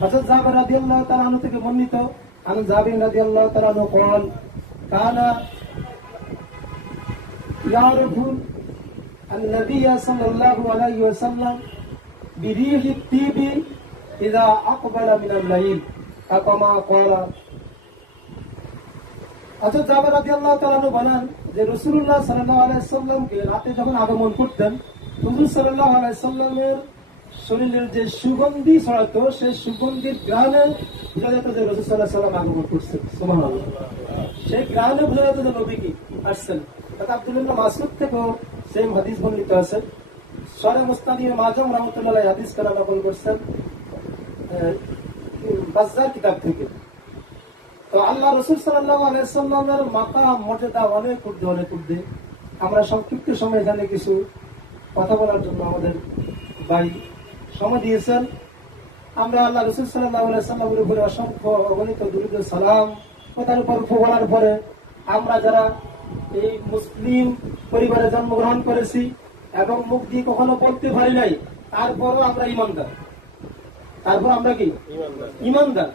হযরত জাবের রাদিয়াল্লাহু তাআলা আনহু থেকে বর্ণিত, আন জাবের রাদিয়াল্লাহু তাআলা আনহু قال কানা ইয়ারফু النبي صلى الله عليه وسلم بريح الطيب إذا أقبل من الليل كما قال। আচ্ছা, জাবের রাদিয়াল্লাহু তাআলা আনহু বলেন যে রাসূলুল্লাহ সাল্লাল্লাহু আলাইহি ওয়াসাল্লামকে রাতে যখন আগমন করতেন, হুজুর সাল্লাল্লাহু আলাইহি ওয়াসাল্লামের শরীরের যে সুগন্ধি ছড়াতো, সেই সুগন্ধির গ্রানে বোঝা যেত যে রাসূল সাল্লাল্লাহু আলাইহি ওয়াসাল্লাম আগমন করছেন। সুবহানাল্লাহ। সেই গ্রানে বোঝা যেত যে নবী কি আসছেন। আব্দুল্লাহ ইবনে মাসউদ থেকেও সেম হাদিস বর্ণিত আছে। সরে মুস্তাদির মাজাম রাহমাতুল্লাহ আলাইহি হাদিস কারা নকল করছেন বাজ্জার কিতাব থেকে। তো আল্লাহ রাসূল সাল্লাল্লাহু আলাইহি ওয়াসাল্লামের মাকাম মর্যাদা অনেক ঊর্ধ্বে। আমরা সংক্ষিপ্ত সময় এখানে কিছু কথা বলার জন্য আমাদের ভাই সময় দিয়েছেন। আমরা আল্লাহ রাসূল সাল্লাল্লাহু আলাইহি ওয়াসাল্লামের উপরে অসংখ্য অগণিত দুরূদ ও সালাম ও তার উপর বলার পরে আমরা যারা এই মুসলিম পরিবারে জন্মগ্রহণ করেছি এবং মুখ দিয়ে কখনো বলতে পারি নাই, তারপরও আমরা ইমানদার। তারপর আমরা কি ইমানদার।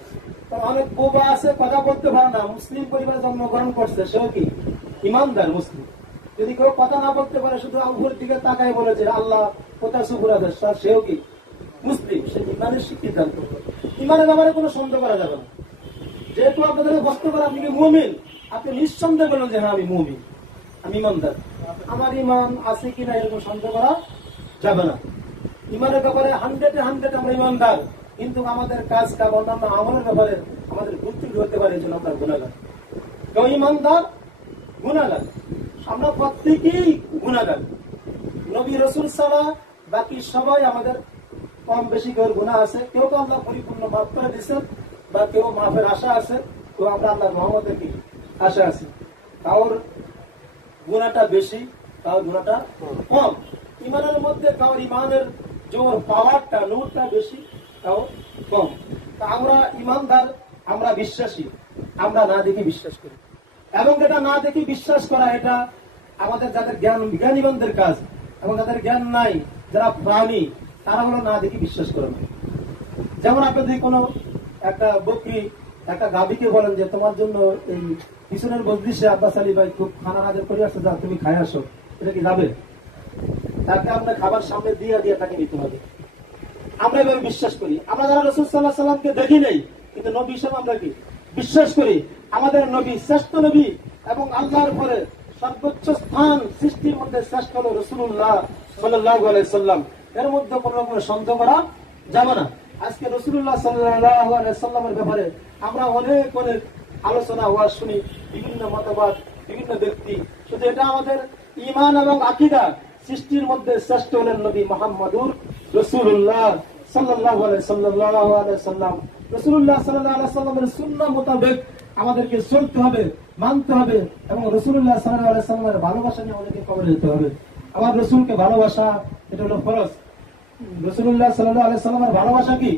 অনেক বোবা আছে, কথা বলতে পারে না, মুসলিম পরিবারে জন্মগ্রহণ করছে, সেও কি ইমানদার মুসলিম। যদি কেউ কথা না বলতে পারে, শুধু উপরের দিকে তাকায় বলেছে আল্লাহ কোথায় সুপুরাদেশ, সেও কি মুসলিম। সে ইমানের স্বীকৃতি। ইমানের ব্যাপারে কোনো সন্দেহ করা যাবে না। যেহেতু আপনাদের বস্তু করে আপনি কি মুমিন, আপনি নিঃসন্দেহ বলেন যে হ্যাঁ আমি মুমিন, আমি ইমানদার, আমার ইমান আছে কিনা এরকম সন্দেহ করা যাবে না। ইমানের ব্যাপারে 100-100 আমরা ইমানদার, কিন্তু আমাদের কাজ কাম অন্যান্য আমলের ব্যাপারে আমাদের ভুল হতে পারে, যেন আমরা গুনাহগার। কেউ ইমানদার, গুনাহগার, আমরা প্রত্যেকেই গুনাহগার। নবী রাসূল ছাড়া বাকি সবাই আমাদের কম বেশি করে গুনাহ আছে। কেউ তো আল্লাহ পরিপূর্ণ মাফ করে দিচ্ছেন, বা কেউ মাফের আশা আছে, তো আমরা আল্লাহর রহমতের কি আশা আছে। কারোর গুনাহটা বেশি, কারোর গুনাহটা কম। ইমানের মধ্যে কারোর ইমানের জোর পাওয়ারটা নূরটা বেশি, তাও কম। আমরা ইমানদার, আমরা বিশ্বাসী, আমরা না দেখি বিশ্বাস করি। এবং যেটা না দেখি বিশ্বাস করা, এটা আমাদের যাদের জ্ঞানীবানদের কাজ। এবং যাদের জ্ঞান নাই, যারা প্রাণী, তারা হলো না দেখি বিশ্বাস করে না। যেমন আপনি যদি কোনো একটা বকরি, একটা গাভীকে বলেন যে তোমার জন্য এই পিছনের মজলিসে আব্বাস আলী ভাই খুব খানা হাজার করে আসছে, যা তুমি খাই আসো, এটা কি যাবে? তাকে আমরা খাবার সামনে দিয়ে তাকে নিতে হবে। আমরা এভাবে বিশ্বাস করি। আমরা যারা রাসূল সাল্লাল্লাহু আলাইহি সাল্লামকে দেখি নাই, কিন্তু নবী হিসেবে আমরা কি বিশ্বাস করি। আমাদের নবী শ্রেষ্ঠ নবী, এবং আল্লাহর পরে সর্বোচ্চ স্থান সৃষ্টির মধ্যে শ্রেষ্ঠ হল রাসূলুল্লাহ সাল্লাল্লাহু আলাইহি সাল্লাম। এর মধ্যে কোনো রকমের সন্দেহ করা যাবে না। আজকে রাসূলুল্লাহ সাল্লাল্লাহু আলাইহি সাল্লামের ব্যাপারে আমরা অনেক আলোচনা ওয়াজ শুনি, বিভিন্ন মতবাদ, বিভিন্ন ব্যক্তি। শুধু এটা আমাদের ঈমান এবং আকীদা, সৃষ্টির মধ্যে শ্রেষ্ঠ হলেন নবী মুহাম্মদুর রাসূলুল্লাহ সাল্লাল্লাহু আলাইহি সাল্লাম। রাসূলুল্লাহ সাল্লাল্লাহু আলাইহি সাল্লামের সুন্নাহ মোতাবেক আমাদেরকে চলতে হবে, মানতে হবে, এবং রাসূলুল্লাহ সাল্লাল্লাহু আলাইহি সাল্লামের ভালোবাসা নিয়ে আমাদেরকে কবরে যেতে হবে। আমার রাসূলকে ভালোবাসা, এটা হলো ফরজ। রাসূলুল্লাহ সাল্লাল্লাহু আলাইহি সাল্লামের ভালোবাসা কি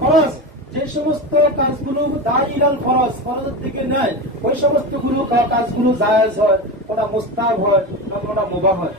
ফরজ। যে সমস্ত কাজগুলো দায়িরাল ফরজ, ফরজের দিকে নেয়, ওই সমস্ত কাজগুলো জায়েজ হয়, ওটা মুস্তাহাব হয়, কোনটা মুবাহ হয়।